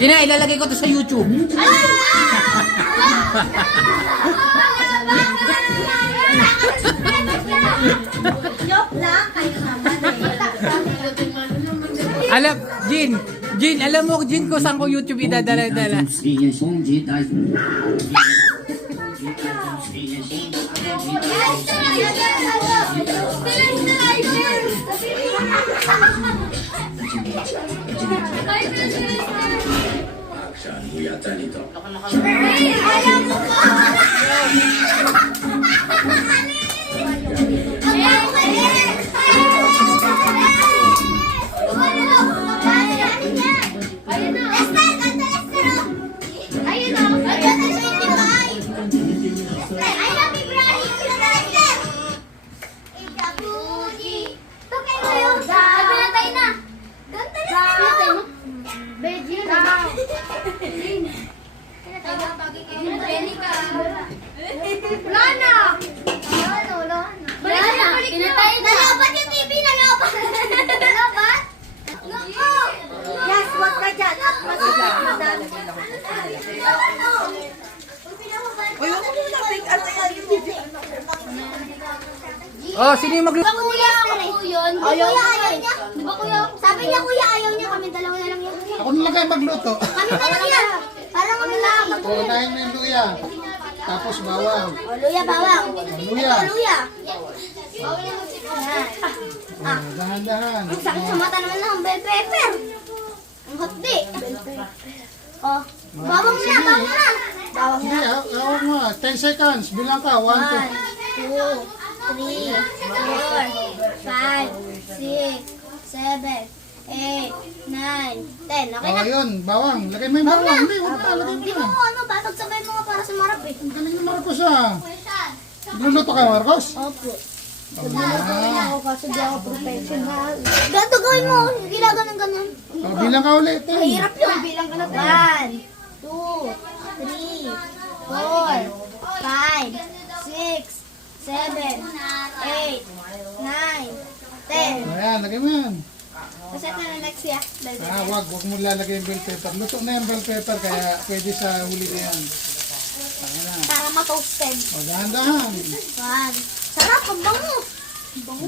Gina, ilalagay ko to sa YouTube. Joke lang, kayo naman eh. Alam, Jin, alam mo, Jin, kung saan ko YouTube idadala-dala. Nalobat yung TV, nalobat! Nalobat? Yes, wag ka dyan. Uy, huwag mo muna take at yung video. Oh, sino yung magluto? Di ba kuya ako yun? Di ba kuya ayaw niya? Di ba kuya? Sabi niya kuya ayaw niya, kami dalawa na lang yun. Ako na lang kayo magluto. Kami dalawa yan. Parang kami lang. Unahin mo yung luya. Tapos bawang. O, luya, bawang. Luya. Ito, luya. Dahan-dahan. Ang sakit sa mata naman ng bell pepper. Ang hotdi. Oh, bawang na, bawang na. Bawang Hindi, na. awag mo. 10 seconds. Bilang ka. 1, 1, 2, 3, 4, 5, 6, 7, 8, 9, 10. Okay 2. na. Oh, yun. Bawang. Lagay mo yung bawang. Hindi, huwag ka. Lagay mo Hindi na. mo ano, batag sabay mo nga para sa marap eh. Ang galing ni Marcos ah. Nagluluto ka, Marcos? Opo. Ah. Kasi di ako professional. Ganto gawin mo. Ginaganon ganyan. Oh, bilang ka ulit. Mahirap yun. Bilang ka na 1, 2, 3, 4, 5, 6, 7, 8, 9, 10. Ayan, lagay mo yan. Kasi ito na next ya. Wag mo lalagay yung bell pepper. Luto na yung bell pepper, kaya pwede sa huli na yan. Ayan na. Para ma-toasted. O, dahan-dahan. 1. Sarap, ang bango. Bango.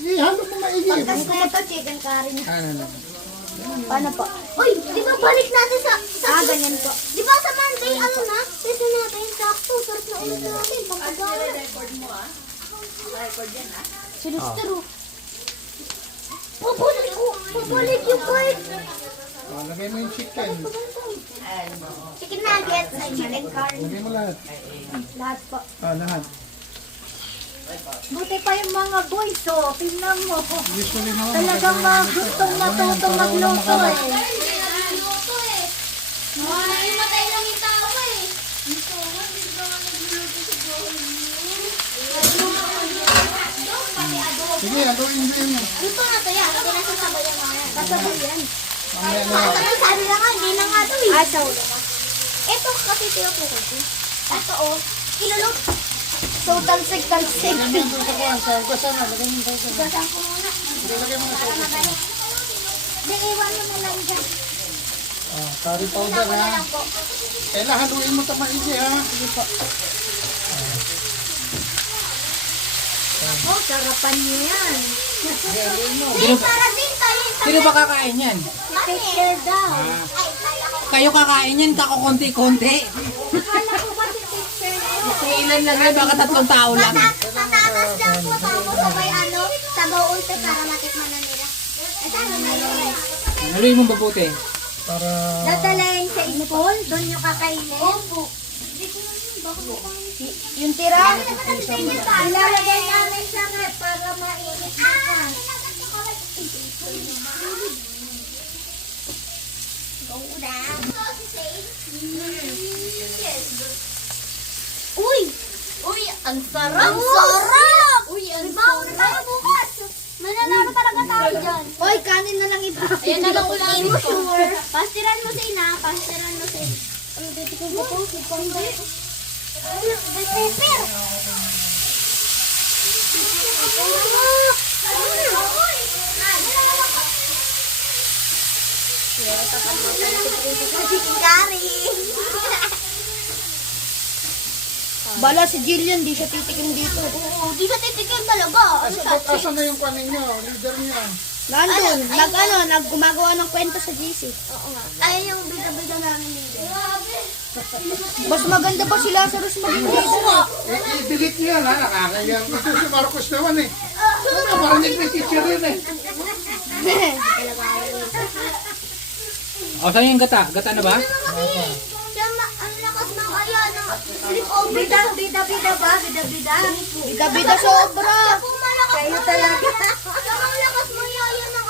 Ihalo mo maigi. Pagkas na ito, chicken curry na. Ano na. Paano po? Uy, di ba balik natin sa ganyan po. Di ba sa Monday, ano na? Sesi natin, sakto. Sarap na ulit natin. Pampagawa. Record mo ah. Record yan ah. Sinustero. Pabalik ko. Pabalik yung bite. O, lagay mo yung chicken. Chicken nuggets and chicken curry. Lagay mo lahat. Lahat po. Lahat. Buti pa yung mga boys, oh. Tingnan mo. Usually naman. Talagang gustong matutong magluto eh. Luto eh. Namatay lang yung tao eh. Ito, hindi ba nga nagluluto si Joey? Sige, adoin mo yun. Luto na to yan. Hindi na sasabay yung mga yan. Sasabay yan. Mamaya na. Ano sabi na nga, hindi na nga to eh. Sa ulo ka. Ito kasi tiyo po ko. Ito oh. Ilulog. So, talsig-talsig. Lagay mo sa kuwan. Sa ugasan na. Lagay mo sa ugasan. Gasan ko muna. Lagay mo na sa Para ugasan. mabalik. Hindi, iwan mo na lang dyan. Curry Tingnan powder ko na ha. lang po. Kailangan haluin mo ito maigi ha. Sige po. Oh, sarapan niyo yan. Hindi, para din tayo. Sino ba kakain yan? Picture daw. Kayo kakain yan, kako konti-konti. Akala ko ba si picture daw? ilan lang yan, baka 3 tao lang. Patatas lang po, tapos sabay sabaw unti para matikman na nila. Haluin mo mabuti. Para Dadalayin sa ipon, doon yung kakainin. Opo. Yung tira, Ilalagay namin sa rep para mainit na ka. Uy! Uy, ang sarap! Ang sarap! Uy, ang sarap! Na tayo bukas! Mananalo talaga tayo dyan. Hoy, kanin na lang iba. Ayan na lang ulit ko. Pastiran mo sa ina. Pastiran mo sa ina. Ano dito ko ba ito? Hindi. May pepper. Chicken curry. Bala si Jillian, di siya titikim dito. Oo, di siya titikim talaga. Ano sa asan na yung kanin nyo? Leader niya. Nandun, gumagawa ng kwento sa GC. Oo nga. Ayun yung bida-bida namin dito. Mas maganda pa si Lazarus mag-leader. I-delete niyo yan ha, nakakayang. Ito si Marcos naman eh. Marinig na teacher rin eh. O, saan yung gata? Gata na ba? Siya, ang lakas ng aya ng slip over. Bida ba? Bida? Bida sobra. Kayo talaga. Ang lakas mo yaya ng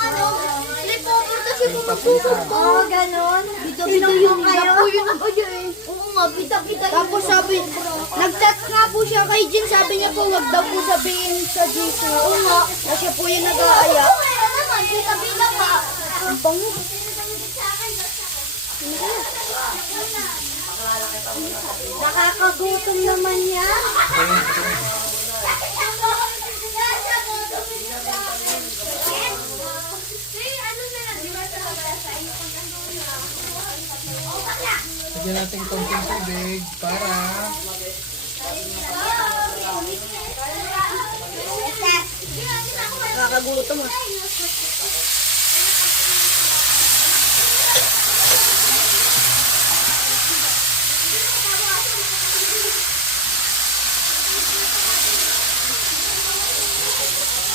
slip over kasi pumapulog ko. Oo, ganon. Bida yung kayo. Yun ang kaya eh. Oo nga, bida. Tapos sabi, nag-chat nga po siya kay Jin, sabi niya po, wag daw po sabihin sa GC. Oo nga. Kasi po yung nag-aaya. Kaya naman, bida pa. Ang bango. Nakakagutom naman yan. Lagyan natin konting tubig para Nakakagutom ah.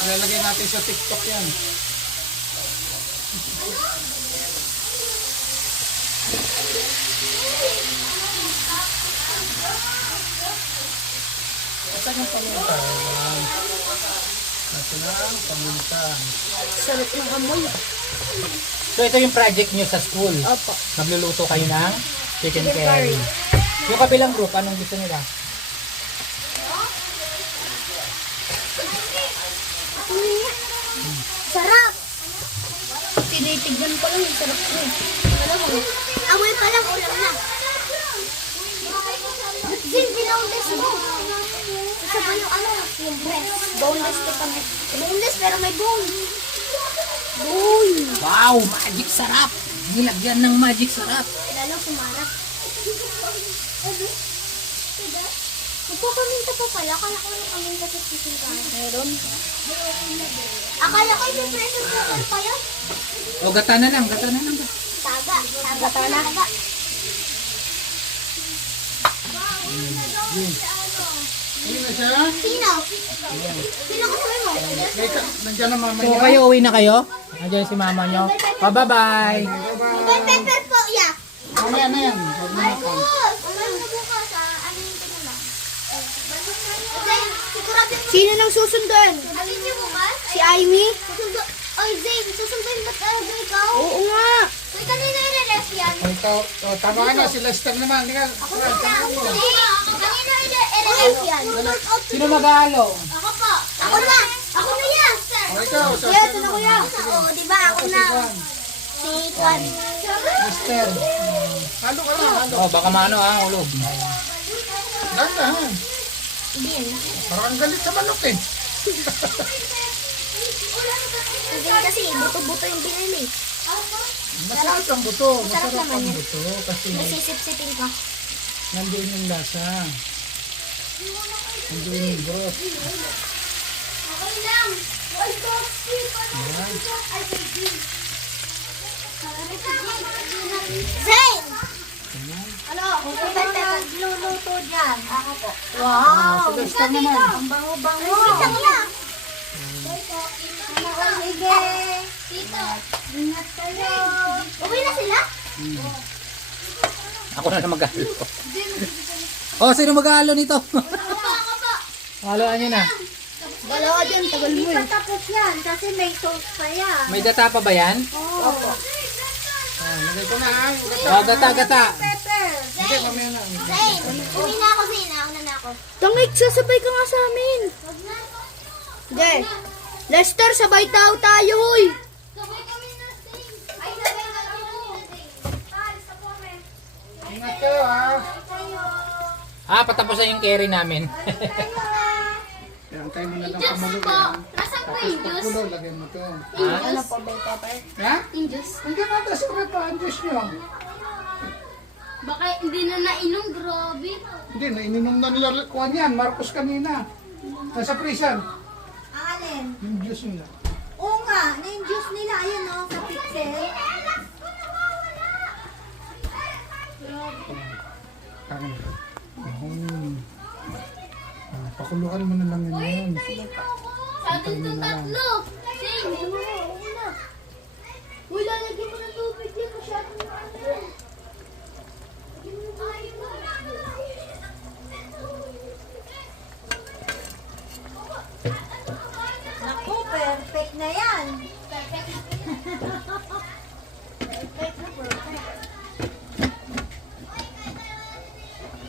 ilalagay natin sa TikTok yan. Saan yung paminta? Ito na ang paminta. Sarap ng amoy. So, ito yung project nyo sa school. Opo. Magluluto kayo ng chicken curry. Yung kabilang group, anong gusto nila? Sarap. Tinitignan ko lang, sarap ko eh. Alam mo, amoy pa lang ulam na. Jin, binoneless mo. Isa ba yung yung breast? Boneless to kami. Boneless pero may bone. Uy! Wow! Magic sarap! Nilagyan ng magic sarap. Lalo sumarap. Magpapaminta pa pala. Akala ko yung paminta sa chicken curry. Meron. Akala ko yung pressure cooker pa yun. O, gata na lang, gata na lang. Taga. Gata na. Ayun na siya. Sino? Sino kasama mo? Nandiyan na mama So, niya. kayo uwi na kayo? Nandiyan si mama nyo. Oh, bye-bye! May pepper po, yeah. Mamaya na yan. Huwag mo na pa. Ano yung bukas, ano yung ito na lang? Zay, sigurado mo. Sino nang susundan? Ano yung bukas? Si Aimee? Susundo. Oy, Zay, susunduin ba't talaga ikaw? Oo nga. Uy, kanina i-ref yan. O, ikaw, tama na. Si Lester naman. Tingnan. Kanina i-ref yan. Sino mag-aalo? Ako po. Ako na. Ako na yan. O, ikaw. Sa Kuya, ito na kuya. Oo, di ba? Ako na. Si Kwan. Lester. Halo ka lang. Halo. Oh, baka maano ha, ulog. Dahan. Bin. Parang galit sa manok eh. Hindi kasi buto-buto yung binili. Masarap ang buto. Masarap ang buto. Kasi Nasisip-sipin ka. nandiyon yung lasa. Nandiyon yung broth. Okay lang. Ay, Zayn! Ano? Kung nagluluto dyan. Ako po. Ah, sa Lester naman. Ang bango-bango. Isang lang. Sige. Tito. Ingat kayo. Uwi na sila? Ako na mag-alo. Oh, sino mag-alo nito? Ako po. Haluan nyo na. Wala ka dyan, tagal mo Hindi eh. pa tapos yan kasi may sauce pa yan. May data pa ba yan? Oo. Ah, lagay ko na ha. Oh, gata. Pepper. Hindi, mamaya na. Zayn, uwi na ako, Zayn. Nauna na ako. Tangik, sasabay ka nga sa amin. Hindi. Lester, sabay tayo, hoy. Sabay kami na, Zayn. Ay, sabay na kami na, Zayn. Alis na po kami. Ingat kayo ha. Ah, patapos na yung carry namin. Yan, tayo mo na lang kamalugan. Tapos pagpulo, lagay mo to. Ano po, bell pepper? Ha? Yung juice. Hindi na, tapos ulit pa ang Diyos nyo. Baka hindi na nainom, grabe. Hindi, naininom na nila kuha niyan. Marcos kanina. Nasa prison. Ang alin? Yung Diyos nila. Oo nga, na yung juice nila, ayun o, sa pixel. Pakuluan mo na lang yun. Sa atin itong tatlo. Sing, una. Uy, lalagyan mo ng tubig din. Masyadong ano. Naku, perfect na yan. Perfect na perfect.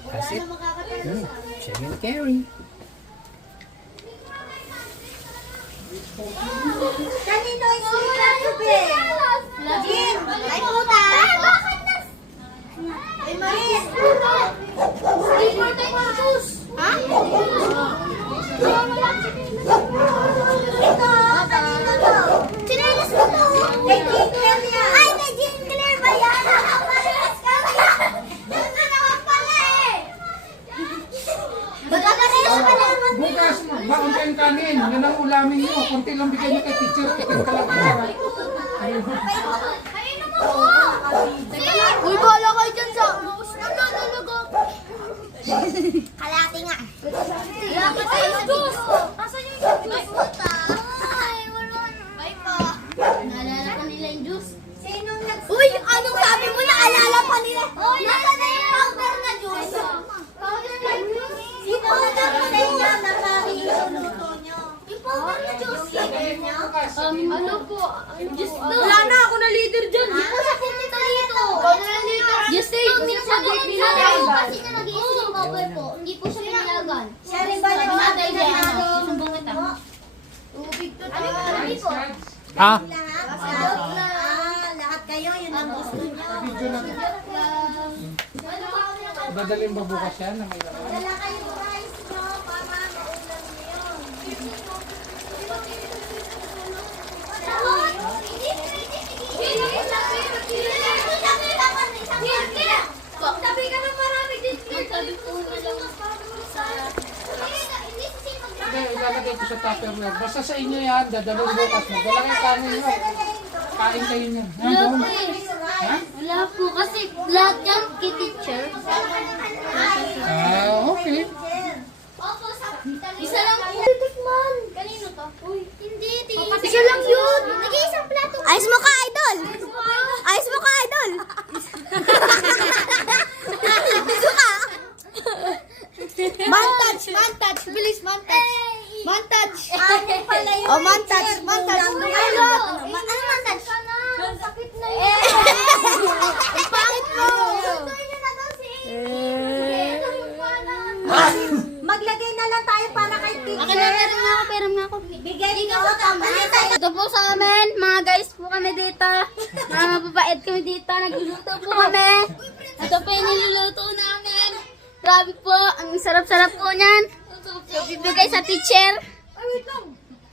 That's it. Makakatalo sa amin. Check and carry. Kanino yung sila tubig? Jin! Ay, puta! Bakit na? Ay, Maris! Sleeper tayo ng juice! Ha? Ito! Kanino to? Sinelas ko to! Kay Jean Claire yan! Ay, kay Jean Claire ba yan? Nakapares ka ba? Doon na naman pala eh! Magkakares pa naman! Bukas, baon kayong kanin. Yan ang ulamin nyo. Kunti lang bigay nyo kay teacher. Ikin ka lang para. Kayo naman po! Uy, bahala kayo dyan sa... Nalalago. Kalati nga. Dapat tayo sa juice. Asan yung juice? Puta. Ay, wala na. Bye po. Naalala pa nila yung juice. Sinong nag- Uy, anong sabi mo? Naalala pa nila? Uy, nasa na yung powder na juice? Powder na juice? Yung powder na sa inyo na luto nyo. Yung powder na juice. Leader nyo? Ano po? Juice daw. Wala na ako na leader dyan. Hindi po siya pumunta dito. Just say, sagot nila. Kasi na nag-iisip yung powder po. Hindi po siya pinayagan. Siya rin ba nagsabi na natin? Sumbong kita. Tubig to tayo. Ano po? Ah, Lahat kayo, yun ang gusto nyo. Video na. Dadalhin ba bukas yan na may laman? Dala kayo rice nyo para maulam nyo yun. Sabi ka na marami din. Sabi ko na lang sa... Hindi, ilalagay ko sa Tupperware. Basta sa inyo yan, dadalhin bukas. Magdala kayo kanin nyo. Kain kayo niyan. Ha, doon? Ha? Wala po kasi lahat yan kay teacher. Ah, okay. Isa lang po. Tikman. Kanino to? Uy, hindi. Isa lang yun. Nag-iisang plato. Ayos mo ka, idol. Ayos mo ka, idol. Gusto ka? Montage, montage. Bilis, montage. Montage. Ano pala yun? Oh, montage, montage. Ano montage? Sakit na yun. Ang pangit mo. Tuloy na daw si Maglagay na lang tayo para kay teacher. Akin na, meron nga ako. Bigay nyo. Tama. Ito po sa amin, mga guys po kami dito. Mga mababait kami dito, nagluluto po kami. Ito po yung niluluto namin. Grabe po, ang sarap-sarap po niyan. So, bibigay sa teacher.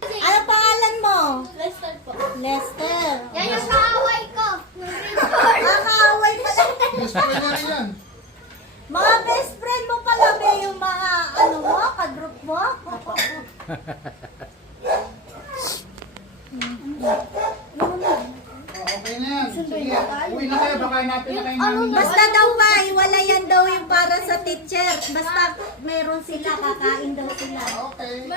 Ano pangalan mo? Lester po. Lester. Yan yung kaaway ko. Kaaway pala. Best friend na rin yan. Mga best friend mo pala may yung mga ano mo, ka-group mo. Okay na yan. Sige, uwi na kayo. Baka hanapin na kayo namin. Basta daw pa, wala yan daw yung para sa teacher. Basta meron sila, kakain daw sila. Okay.